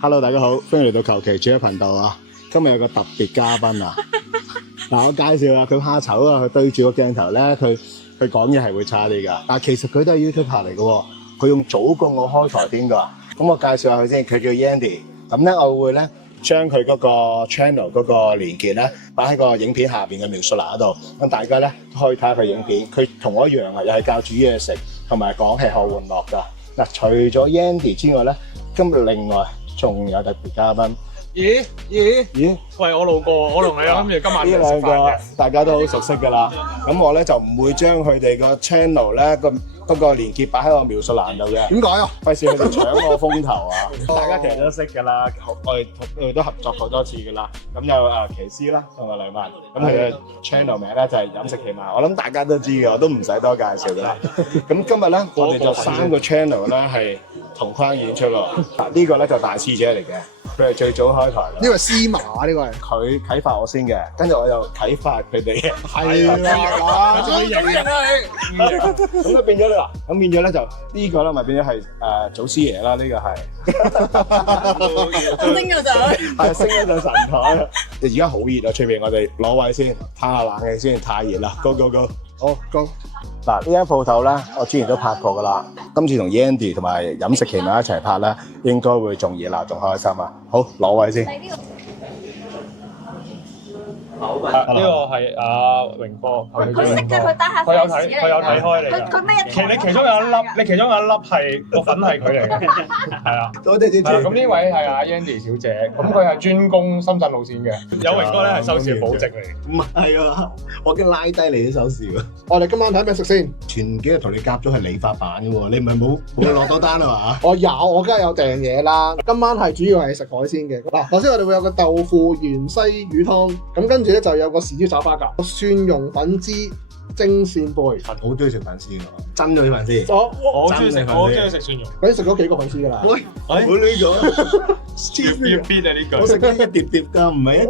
Hello， 大家好，歡迎嚟到求其煮嘅頻道啊！今日有個特別嘉賓啊！嗱，我介紹下，佢怕醜啊，佢對住個鏡頭咧，佢講嘢係會差啲㗎。但係其實佢都係 YouTuber 嚟嘅喎，佢用早過我開台添㗎。咁我介紹下佢先，佢叫 Yandy。咁咧，我會咧將佢嗰個 channel 嗰個連結咧擺喺個影片下邊嘅描述欄嗰度，咁大家咧都可以睇下佢影片。佢同我一樣啊，又係教煮嘢食同埋講吃喝玩樂㗎。嗱，除咗 Yandy 之外咧，今日另外仲有特別嘉賓。咦？喂，我路過，我同你諗住今晚呢兩個大家都好熟悉㗎啦。咁我咧就唔會將佢哋個 channel 咧嗰個連結擺喺我描述欄度嘅。點解啊？費事佢哋搶我風頭啊！大家其實都識㗎啦，我哋都合作好多次㗎啦。咁有奇斯啦，同埋梁文。咁佢嘅 channel 名咧就係飲食奇聞。我諗大家都知嘅，我都唔使多介紹㗎啦。咁今日咧，我哋就3個 channel 咧係同框演出咯。嗱，呢個咧就大師姐嚟嘅。佢係最早開台啦。呢個係司馬，呢個係佢啟發我先嘅，跟住我又啟發佢哋嘅。係啦，最型啊你！咁都變咗啦，咁變咗咧就呢個咧咪變咗係祖師爺啦，呢個係。升咗上，係升咗上神台。而家好熱啊，出邊我哋攞位先，嘆下冷氣先，太熱啦。Go！ 好，Go！嗱，呢間鋪頭咧，我之前都拍過噶啦。今次同 Yandy 同埋飲食奇聞一齊拍咧，應該會仲熱鬧仲開心啊！好，攞位先。呢個係阿榮哥，佢識嘅，佢打下佢有睇開你。佢咩？你其中有一粒係個粉係佢嚟嘅，係啊。多謝支持。咁呢位係阿 Yandy 小姐，咁佢係專攻深圳路線嘅。有榮哥咧係收視保證嚟。唔係啊，我已經拉低你啲收視喎。我哋今晚睇咩食先？前幾日同你夾咗係理髮版嘅喎，你唔係冇落多單啊嘛？我梗係有訂嘢啦。今晚係主要係食海鮮嘅。嗱，首先我哋會有個豆腐芫茜魚湯，咁跟住咧就有個豉椒炒花甲、蒜蓉粉絲蒸扇貝。好中意食粉絲㗎，真咗啲粉絲。我好中意食蒜蓉。我已經食咗幾個粉絲㗎啦。喂，我呢個要必啊呢句。我食緊一碟碟㗎，唔係一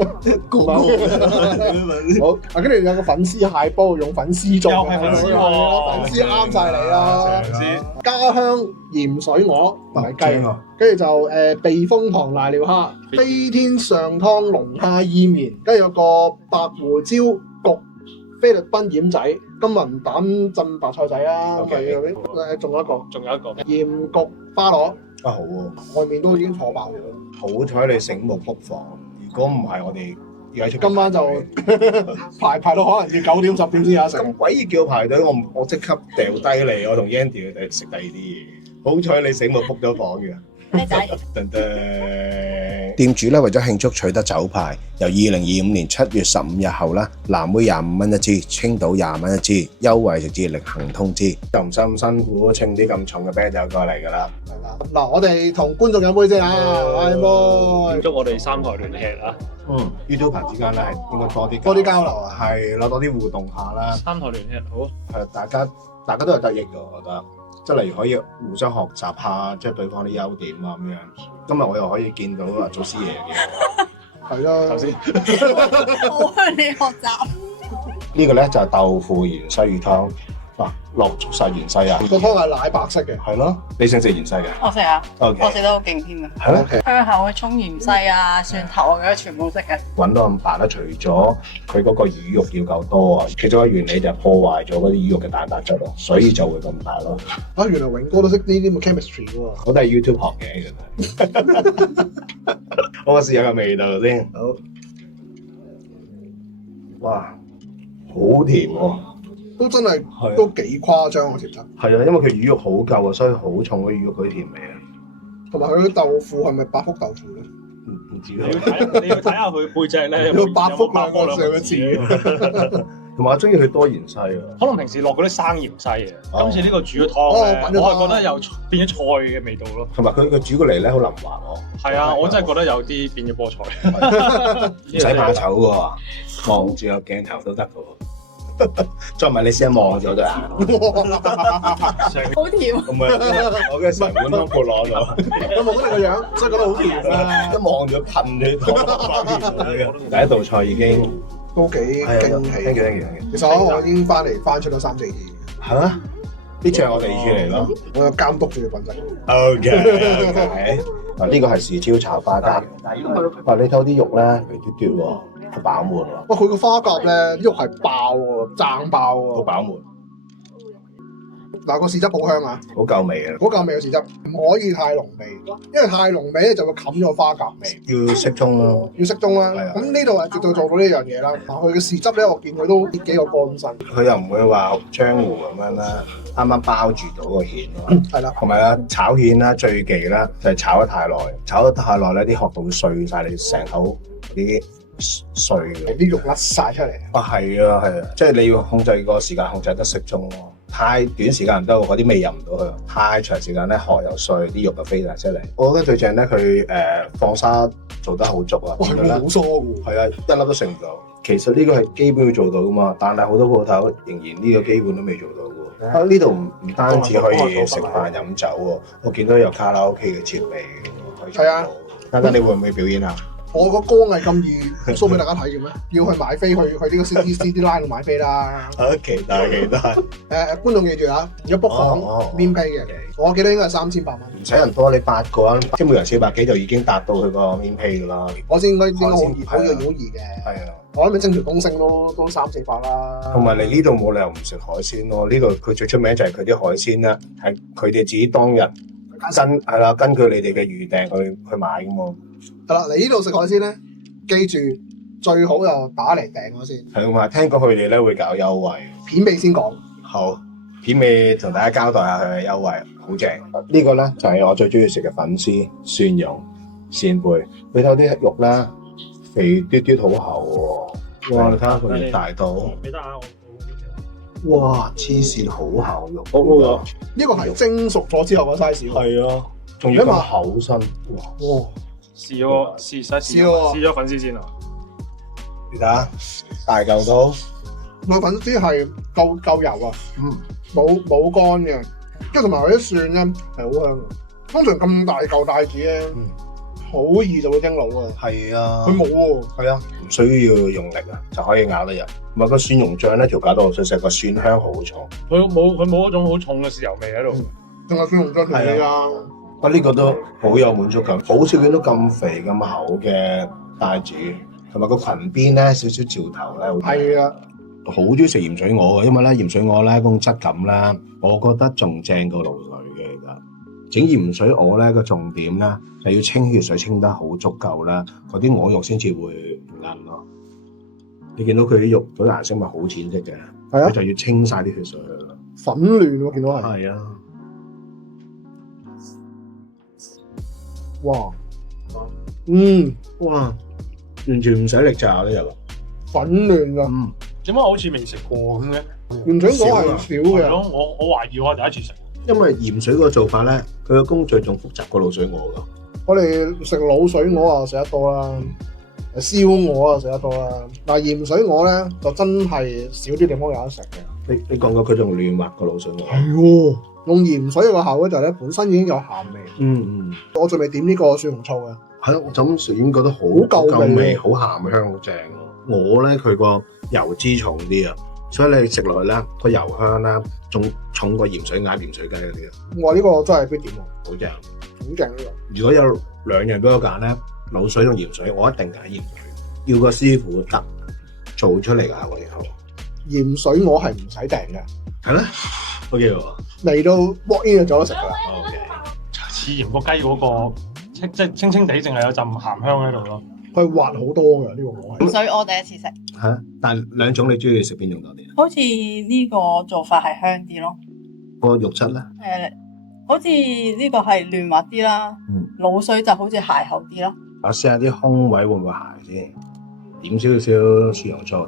個。好，跟住有個粉絲蟹煲，用粉絲做嘅。又係粉絲喎，粉絲啱晒你啦。粉絲家鄉鹽水鵝同埋雞喎，跟住就避風塘瀨尿蝦、飛天上湯龍蝦伊麵，跟住有個白胡椒焗菲律賓奄仔、金銀蛋浸白菜仔啊，仲有一個鹽焗花螺。啊好喎，外面都已經坐爆咗。好彩你醒目 book 房，如果唔係我哋而家出今晚就排到可能要9點10點先有得食。咁鬼熱叫排隊，我即刻掉低你，我同 Yandy 去食第二啲嘢。好彩你醒目 book 咗房嘅。咩仔？店主咧為咗慶祝取得酒牌，由2025年7月15日後啦，藍妹25蚊一支，青島20蚊一支，優惠直至另行通知。就唔使咁辛苦稱啲咁重嘅啤酒過嚟㗎啦。係啦，嗱，我哋同觀眾飲杯先啊，嗌杯。祝我哋三台聯繫啦。YouTuber 之間咧係應該多啲交流啊，係攞多啲互動下啦。三台聯繫好。係大家都有得益㗎，我覺得。即係例如可以互相學習下，即係對方啲優點啊咁樣。今日我又可以見到祖師爺嘅，係咯。頭先我向你學習。呢個咧就係豆腐芫茜魚湯，嗱落足晒芫茜啊！個湯係奶白色嘅。係咯，你想食芫茜嘅？我食啊， OK 我食得好勁添啊！係咯，香口嘅葱芫茜啊、蒜頭啊，嗰啲全部識嘅。揾到咁白咧，除咗佢嗰個魚肉要夠多啊，其中一個原理就係破壞咗嗰啲魚肉嘅蛋白質咯，所以就會咁大咯。啊，原來榮哥都識呢啲咁嘅 chemistry 喎。我都係 YouTube 學嘅，其實。我試下個味道先。好。哇，好甜喎！都真係係都幾誇張啊，甜得。係啊，因為佢魚肉好夠啊，所以好重嘅魚肉嗰啲甜味啊。同埋佢嘅豆腐係咪百福豆腐咧？唔知你要睇下佢背脊咧，有冇百福兩個字。同埋我中意佢多芫茜啊。可能平時落嗰啲生芫茜嘅，今次呢個煮嘅湯咧，我係覺得有變咗菜嘅味道咯。同埋佢煮過嚟咧好腍滑喎。係啊，我真係覺得有啲變咗菠菜。唔使怕醜嘅喎，望住個鏡頭都得嘅喎。再唔係你試下望咗啫。好甜。唔係，我嘅成碗湯潑落咗。我望到你個樣，所以覺得好甜啊！一望咗噴咗湯。第一道菜已經都幾驚喜。thank you。其實我已經翻出咗3、4次。係咩？呢隻係我哋意嚟咯。我有監督住嘅品質。 OK。嗱，呢個係豉椒炒花甲。哇！你睇啲肉咧肥嘟嘟喎，好飽滿喎，哇！佢個花甲咧肉係爆喎，爭爆好喎。飽滿，嗱個豉汁好香啊！好夠味啊！好夠味嘅豉汁，唔可以太濃味，因為太濃味咧就會冚咗花甲味。要適中咯。要適中啦係啊。咁呢度係絕對做到呢樣嘢啦。佢嘅豉汁咧，我見佢都幾個乾身。佢又唔會話漿糊咁樣啦，啱啱包住到個芡咯。係啦，同埋啦，炒芡啦最忌啦就係炒得太耐，炒得太耐咧啲殼會碎晒你成口啲碎嘅。啲肉甩晒出嚟。啊係啊係啊，即係你要控制個時間，控制得適中咯。太短時間唔得，嗰啲味入唔到去；太長時間咧，殼又碎，啲肉就飛晒出嚟。我覺得最正咧，佢放沙做得好足啊。哇，係喎，好疏喎。係啊，一粒都食唔到。其實呢個係基本要做到噶嘛，但係好多鋪頭仍然呢個基本都未做到喎。啊，呢度唔單止可以食飯飲酒喎，我見到有卡拉 OK 嘅設備喎，可以做係啊到。等等，你會唔會表演啊？我個歌藝咁易 show 俾大家睇嘅咩？要去買飛去呢個 CD line 度買飛啦。好期待期待，觀眾記住啊，如果 book 房免 pay 嘅，我記得應該係3800蚊。唔使人多，你8個人，即係每人400幾就已經達到佢個免 pay 㗎啦。我先應該好易，係啊好易嘅。係啊，我諗你正條公升都300-400啦。同埋你呢度冇理由唔食海鮮咯。呢度佢最出名就係佢啲海鮮啦，係佢哋自己當日根據你哋嘅預訂去買㗎嘛。係啦，嚟呢度食海鮮咧，記住最好就打嚟訂咗先。係同埋聽講佢哋咧會搞優惠。片尾先講。好，片尾同大家交代下佢嘅優惠，好正。呢個咧就係我最中意食嘅粉絲蒜蓉扇貝，你睇下啲肉咧肥嘟嘟好厚喎。哇！你睇下佢大到，你得下我。哇！黐線好厚肉，好好啊！呢個係蒸熟咗之後個 size 喎。係啊，仲要咁厚身，哇！試咗粉絲先啊！你睇下大嚿到，個粉絲係夠油啊，冇乾嘅，跟住同埋佢啲蒜咧係好香嘅。通常咁大嚿帶子咧，好易就會蒸老啊。係啊，佢冇喎。係啊，唔需要用力啊，就可以咬得入。同埋個蒜蓉醬咧調教到好細細，個蒜香好重。佢冇一種好重嘅豉油味喺度。仲有蒜蓉醬同你㗎。啊！呢個都好有滿足感，好少見到咁肥咁厚嘅帶子，同埋個裙邊咧少少照頭咧，係啊，好中意食鹽水鵝嘅，因為咧鹽水鵝咧嗰種質感咧，我覺得仲正過滷水嘅。其實整鹽水鵝咧個重點咧就要清血水清得好足夠啦，嗰啲鵝肉先至會唔爛咯。你見到佢啲肉嗰啲顏色咪好淺色嘅，係啊佢就要清晒啲血水去咯。粉嫩喎，見到係。係啊。哇！哇！完全唔使力炸呢又粉嫩啊！點解我好似未食過咁嘅？鹽水鵝係少嘅。係咯，我懷疑我係第一次食。因為鹽水嗰個做法咧，佢個工序仲複雜過滷水鵝㗎。我哋食滷水鵝啊食得多啦，燒鵝啊食得多啦。但係鹽水鵝咧就真係少啲地方有得食嘅。你講過佢仲嫩滑過滷水鵝。係喎，用鹽水個效咧就係咧本身已經有鹹味。我仲未點呢個蒜蓉醋嘅。係咯，我就咁食已經覺得好夠味好鹹香，好正。鵝咧佢個油脂重啲啊，所以你食落去咧個油香咧仲重過鹽水鴨、鹽水雞嗰啲啊。哇！呢個真係必點喎，好正。好正呢個。如果有兩樣俾我揀咧，滷水同鹽水，我一定揀鹽水。要個師傅得做出嚟㗎，我以後。鹽水鵝係唔使訂嘅，係咩？OK 喎。嚟到 walk in 就有得食㗎啦。OK。似鹽個雞嗰個即係清清地，淨係有陣鹹香喺度咯。佢滑好多㗎呢個鵝係。所以我第一次食，係啊，但係兩種你中意食邊種多啲啊？好似呢個做法係香啲咯。個肉質咧？好似呢個係嫩滑啲啦。滷水就好似鞋厚啲咯。我試下啲胸位會唔會鞋先？點少少蒜蓉醋。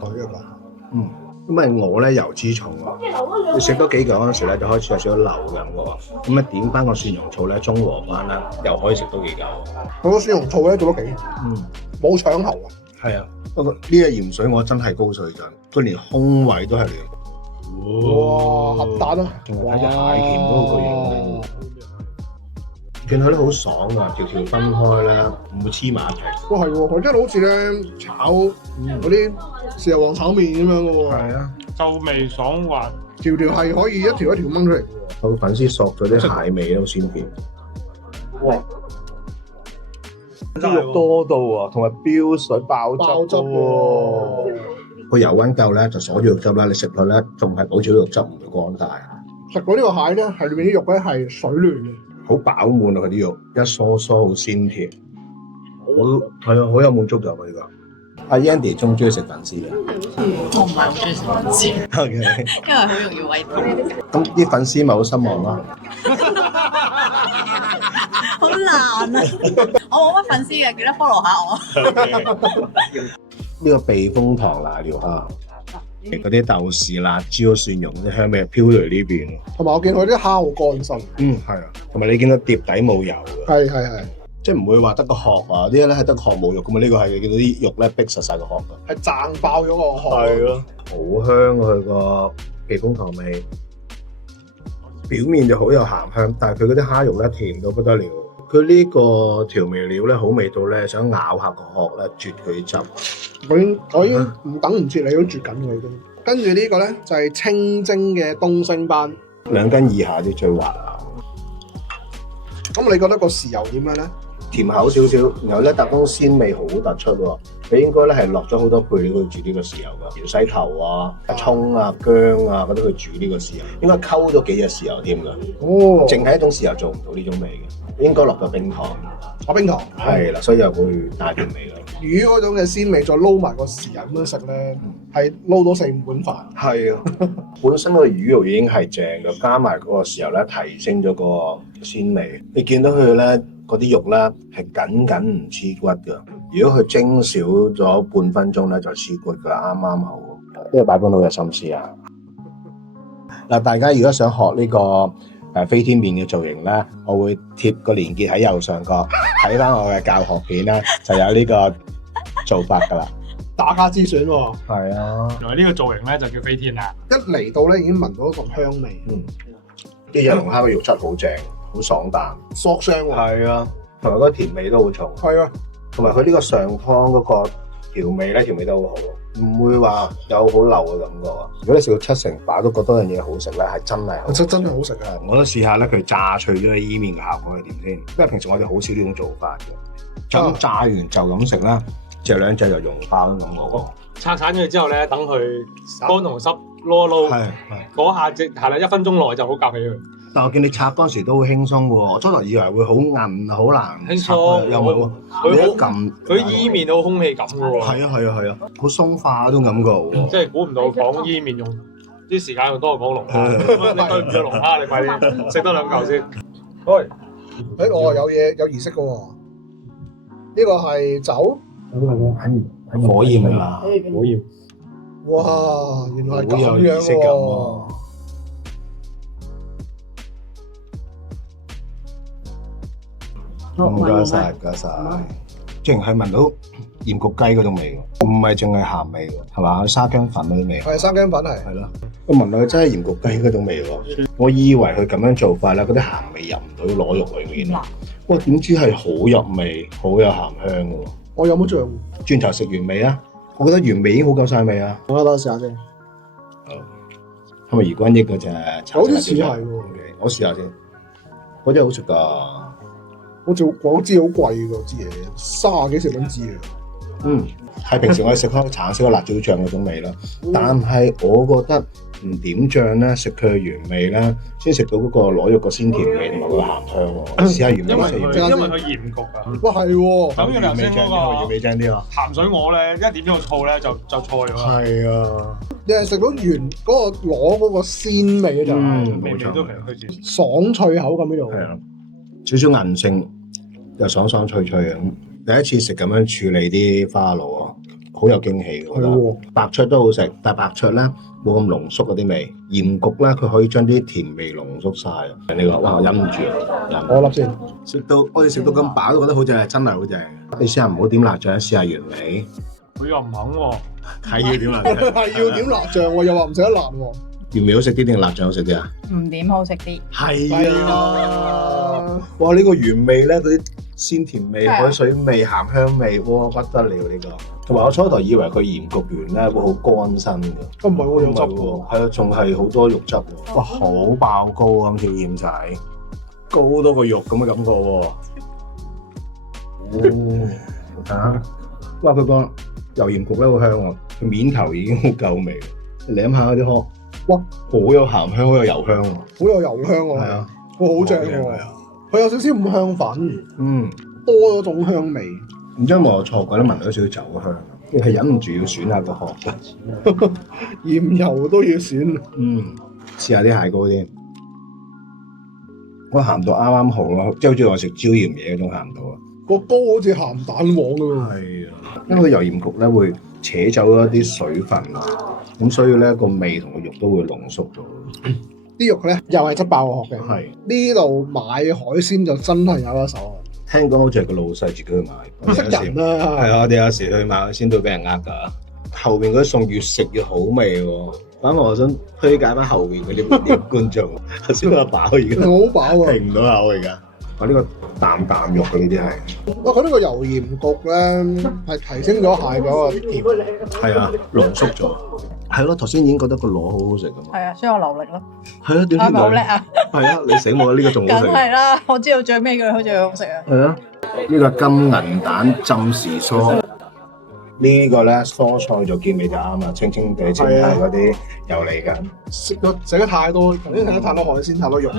因為我咧油脂重喎，你食多幾嚿嗰陣時咧就開始有少少流咁喎，咁啊點翻個蒜蓉醋咧中和翻啦，又可以食多幾嚿。佢個蒜蓉醋咧做得幾，冇搶喉啊。係啊，不過呢個鹽水我真係高水準，佢連胸位都係亂。哇！合蛋啊！仲係睇隻蟹鉗嗰個型。見佢咧好爽啊，條條分開咧，唔會黐埋一齊。哇係喎，佢真係好似咧炒嗰啲豉油皇炒麵咁樣嘅喎。係啊，就味爽滑，條條係可以一條一條掹出嚟嘅喎。個粉絲索咗啲蟹味都鮮甜。哇！啲肉多到啊，同埋飆水爆汁喎。個油溫夠咧，就鎖住肉汁啦。你食佢咧，仲係保住肉汁唔會乾晒。食過呢個蟹咧，係裏面啲肉咧係水嫩嘅，好飽滿啊！佢啲肉一疏疏好鮮甜，好係啊，好有滿足感啊！呢個阿 Yandy 中唔中意食粉絲嘅？我唔係好中意食粉絲， OK，因為好容易胃痛。咁啲粉絲咪好失望咯。好難啊！我冇乜粉絲嘅，記得 follow 下我。呢個避風塘瀨尿蝦，嗰啲豆豉、辣椒、蒜蓉啲香味飄嚟呢邊。同埋我見佢啲蝦好乾身。係啊，同埋你見到碟底冇油嘅，係，即係唔會話得個殼啊！啲咧係得殼冇肉咁嘛。呢個係你見到啲肉咧逼實晒個殼㗎。係掙爆咗個殼。係咯，好香啊！佢個避風塘味，表面就好有鹹香，但係佢嗰啲蝦肉咧甜到不得了。佢呢個調味料咧好味到咧，想咬下個殼咧啜佢汁。我已經唔等唔切，你都啜緊佢已經。跟住呢個咧就係清蒸嘅東星斑2斤以下啲最滑咁你覺得個豉油點樣咧？甜口少少，然後咧特登鮮味好突出喎。你應該咧係落咗好多配料去煮呢個豉油㗎，芫茜頭啊、葱啊、薑啊嗰啲去煮呢個豉油，應該溝咗幾隻豉油添㗎。哦，淨係一種豉油做唔到呢種味嘅，應該落咗冰糖。落冰糖。係啦，所以又會帶甜味咯。魚嗰種嘅鮮味，再撈埋個豉油咁樣食咧，係撈到4-5碗飯。係啊，本身個魚肉已經係正嘅，加埋嗰個豉油咧，提升咗個鮮味。你見到佢咧嗰啲肉咧係緊緊唔黐骨㗎。如果佢蒸少咗半分鐘咧，就黐骨㗎，啱啱好。呢個擺盤佬嘅心思啊！嗱，大家如果想學呢個飛天面嘅造型咧，我會貼個連結喺右上角，睇翻我嘅教學片咧，就有呢個做法㗎啦。打卡之選喎。係啊，原來呢個造型咧就叫飛天啦。一嚟到咧已經聞到一陣香味，啲日龍蝦嘅肉質好正，好爽啖，索香喎。係啊，同埋嗰個甜味都好重。係啊，同埋佢呢個上湯嗰個調味咧，調味得好好，唔會話有好流嘅感覺啊！如果你食到7成飽都覺得樣嘢好食咧，係真係好。真係好食啊！我都試下咧，佢炸脆咗嘅伊麵嘅效果係點先？因為平時我哋好少呢種做法嘅，就咁炸完就咁食啦，隻兩隻就溶化咁喎。拆散咗之後咧，等佢乾同濕撈一撈，係嗰下即係啦，1分鐘內就好夾起佢。但我見你拆嗰陣時都好輕鬆喎，我初頭以為會好韌好難拆，又唔係喎，你一撳佢伊麵好空氣感嘅喎。係啊，好鬆化嗰種感覺喎。即係估唔到講伊麵用啲時間用多過講龍蝦。你對唔住龍蝦，你快啲食多2嚿先。喂，我有嘢有儀式嘅喎，呢個係酒。火焰啊！火焰。哇，原來係咁好有儀式樣感喎。唔該晒，淨係聞到鹽焗雞嗰種味喎，唔係淨係鹹味喎，係嘛？沙薑粉嗰啲味係沙薑粉係。係咯，我聞到佢真係鹽焗雞嗰種味喎。我以為佢咁樣做法咧，嗰啲鹹味入唔到螺肉裡面。哇！點知係好入味，好有鹹香嘅喎。我有冇醬？轉頭食原味啊！我覺得原味已經好夠晒味啊！我等我試下先。係咪怡君益嗰隻？好似似係喎。我試下先，嗰隻好食㗎。好似果汁好貴㗎支嘢，30幾40蚊支啊！係平時我哋食開橙色嘅辣椒醬嗰種味啦，但係我覺得唔點醬咧，食佢嘅原味咧，先食到嗰個螺肉個鮮甜味同埋個鹹香喎。試下原味先，因為佢鹽焗啊。哇，係喎。等於頭先嗰個原味正啲啊！鹹水鵝咧，一點咗個醋咧就錯咗啦。係啊，你係食到原嗰個螺嗰個鮮味就味都其實佢自爽脆口咁呢度。係啊，少少韌性又爽爽脆脆嘅咁。第一次食咁樣處理啲花螺啊，好有驚喜我覺得。白灼都好食，但係白灼咧冇咁濃縮嗰啲味，鹽焗咧佢可以將啲甜味濃縮晒。呢個哇，我忍唔住飲。我粒先。我哋食到咁飽都覺得好正，係真係好正。你試下唔好點辣醬，試下原味。佢又唔肯喎。係要點辣醬？係要點辣醬喎，又話唔食得辣喎。原味好食啲定辣醬好食啲啊？唔點好食啲。係啊。哇！呢個原味咧，嗰啲鮮甜味、係啊海水味、鹹香味，哇不得了呢個！同埋我初頭以為佢鹽焗完咧會好乾身嘅，都唔係喎，有唔汁喎。係喎，係啊，仲係好多肉汁喎。哇！好爆膏啊！條鹽仔高多個肉咁嘅感覺喎。哦，睇下，哇！佢個油鹽焗咧好香啊，佢面頭已經好夠味。你諗下嗰啲殼，哇！好有鹹香，好有油香喎。好有油香喎。係啊，哇，好正喎。係啊，佢有少少五香粉，嗯。多咗種香味。唔知有冇我錯覺得聞到少少酒香，係忍唔住要選下個殼嘅。鹽油都要選。嗯，試下啲蟹膏先。我鹹到啱啱好咯，即係好似我食椒鹽嘢嗰種鹹度啊。個膏好似鹹蛋黃咁喎。係啊，因為個油鹽焗咧會扯走一啲水分啊，咁所以咧個味同個肉都會濃縮咗。啲肉咧又係質爆個殼嘅。係，呢度買海鮮就真係有一手啊！聽講好似係個老細自己去買。識人啊！係啊，我哋有時去買海鮮都俾人呃㗎。後邊嗰啲餸越食越好味喎。反而我想推介翻後邊嗰啲觀眾，頭先話飽而家好飽啊！停唔到口而家。我呢個啖啖肉嘅呢啲係。我覺得個油鹽焗咧係提升咗蟹嗰個甜。係啊，濃縮咗。係咯，頭先已經覺得個螺好好食㗎嘛。係啊，所以我流力咯。係啊，點係知佢咪好叻啊？係啊，你醒我呢個仲梗好食。係啦，我知道最尾佢好似好食啊。係啊，呢個金銀蛋浸時蔬。呢個咧蔬菜做結尾就啱啦，清清地清係嗰啲油嚟㗎。食得太多，頭先食得太多海鮮，太多肉啦，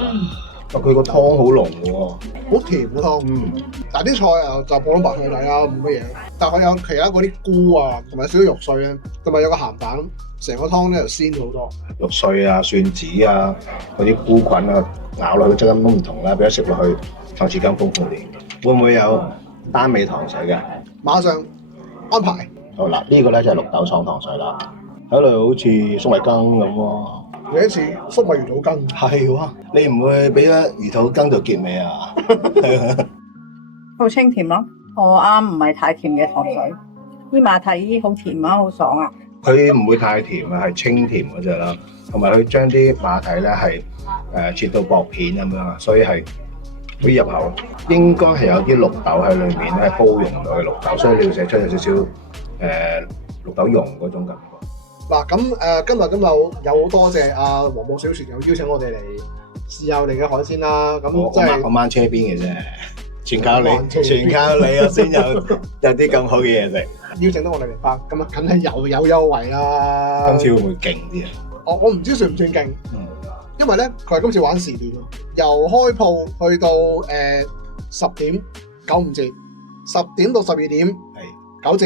佢個湯好濃喎。好甜嘅湯。嗯，但係啲菜啊就普通白菜底啦，冇乜嘢。但係佢有其他嗰啲菇啊，同埋少少肉碎咧，同埋有個鹹蛋，成個湯咧就鮮好多。肉碎啊、蒜子啊、嗰啲菇菌啊，咬落去質感都唔同啦，比咗食落去糖匙羹豐富啲。會唔會有單味糖水嘅？馬上安排。好啦，呢個咧就係綠豆爽糖水啦，睇落好似粟米羹咁喎。有一次粟米魚肚羹，係喎，你唔會俾咗魚肚羹做結尾啊？好清甜咯，我啱唔係太甜嘅糖水。伊馬提好甜啊，好爽啊！佢唔會太甜啊，係清甜嗰只啦。同埋佢將啲馬蹄咧係切到薄片咁樣，所以係好易入口。應該係有啲綠豆喺裏面咧，煲溶咗嘅綠豆，所以你要寫出有少少綠豆蓉嗰種感覺。嗱咁今日有好多謝阿黃埔小廚有邀請我哋嚟試下我哋嘅海鮮啦。咁我即係我掹車邊嘅啫，全靠你，掹車邊全靠你啊！先有啲咁好嘅嘢食。邀請到我哋嚟拍，咁啊梗係有優惠啦。今次會唔會勁啲啊？我唔知算唔算勁，嗯，因為咧佢係今次玩時段咯，由開鋪去到10點95折，10點到12點係9折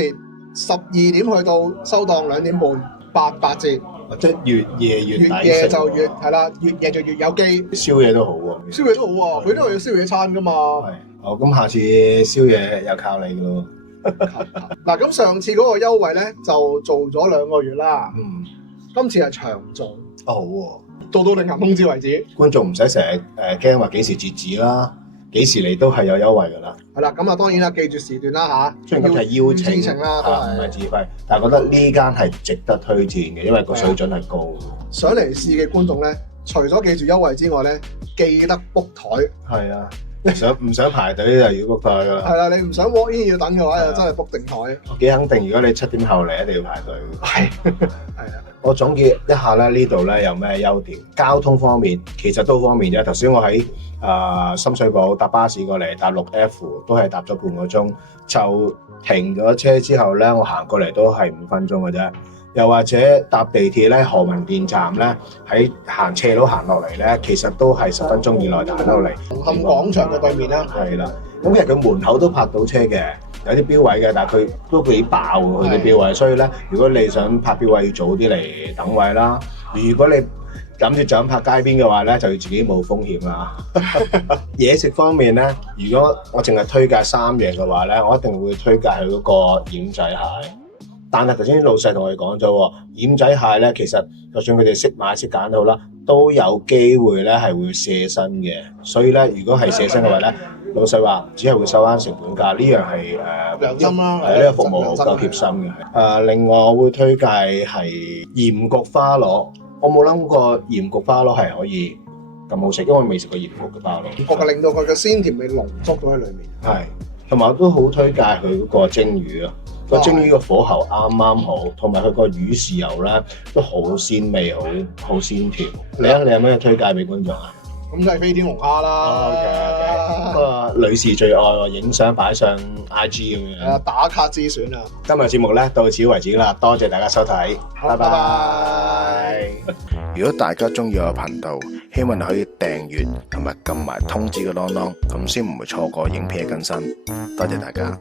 ，12點去到收檔2點半8折，即係越夜越越抵食夜就越係啦，越夜就越有機。宵夜都好喎。宵夜都好喎，佢都係有宵夜餐噶嘛。係，好咁下次宵夜又靠你咯。嗱，咁上次嗰個優惠咧就做咗2個月啦，嗯，今次係長做，都好喎。做到另行通知為止。觀眾唔使成日驚話幾時截止啦，幾時嚟都係有優惠㗎啦。係啦，咁啊當然啦，記住時段啦嚇。雖然今次係邀請邀請啦，都唔係係自費，但係覺得呢間係值得推薦嘅，因為個水準係高。上嚟試嘅觀眾咧，除咗記住優惠之外咧，記得 book 台。係啊，唔想排隊就要 book 台㗎啦。係啦，你唔想 walk in 要等嘅話，係啊就真係 book 定台。我幾肯定，如果你7點後嚟，一定要排隊。係係啊，我總結一下咧，呢度咧有咩優點？交通方面其實都方便啫。頭先我喺深水埗搭巴士過嚟，搭6F 都係搭咗半個鐘，就停咗車之後咧，我行過嚟都係5分鐘嘅啫。又或者搭地鐵咧，何文田站咧，喺行斜路行落嚟咧，其實都係10分鐘以內行到嚟。紅磡廣場嘅對面啦。係啦，咁其實佢門口都泊到車嘅，有啲標位嘅，但係佢都幾爆喎佢啲標位，所以咧，如果你想泊標位，要早啲嚟等位啦。如果你諗住就咁泊街邊嘅話咧，就要自己冒風險啦。嘢食方面咧，如果我淨係推介3樣嘅話咧，我一定會推介佢嗰個奄仔蟹。但係頭先老細同我哋講咗喎，奄仔蟹咧，其實就算佢哋識買識揀都好啦，都有機會咧係會卸身嘅。所以咧，如果係卸身嘅話咧，老細話只係會收翻成本價，呢樣係良心啦，係呢個服務好夠貼心嘅。另外我會推介係鹽焗花螺，我冇諗過鹽焗花螺係可以咁好食，因為我未食過鹽焗嘅巴羅。我嘅令到佢嘅鮮甜味濃縮咗喺裏面。係，同埋我都好推介佢嗰個蒸魚咯。個蒸魚個火候啱啱好，同埋佢個魚豉油咧都好鮮味，好鮮甜。你有咩推介俾觀眾啊？咁就係飛天龍蝦啦。OK， 咁啊，女士最愛喎，影相擺上 IG 咁樣。打卡之選啊！今日節目咧到此為止啦，多謝大家收睇，好拜拜。如果大家中意我頻道，希望你可以訂閱同埋撳埋通知嘅啷啷，咁先唔會錯過影片嘅更新。多謝大家。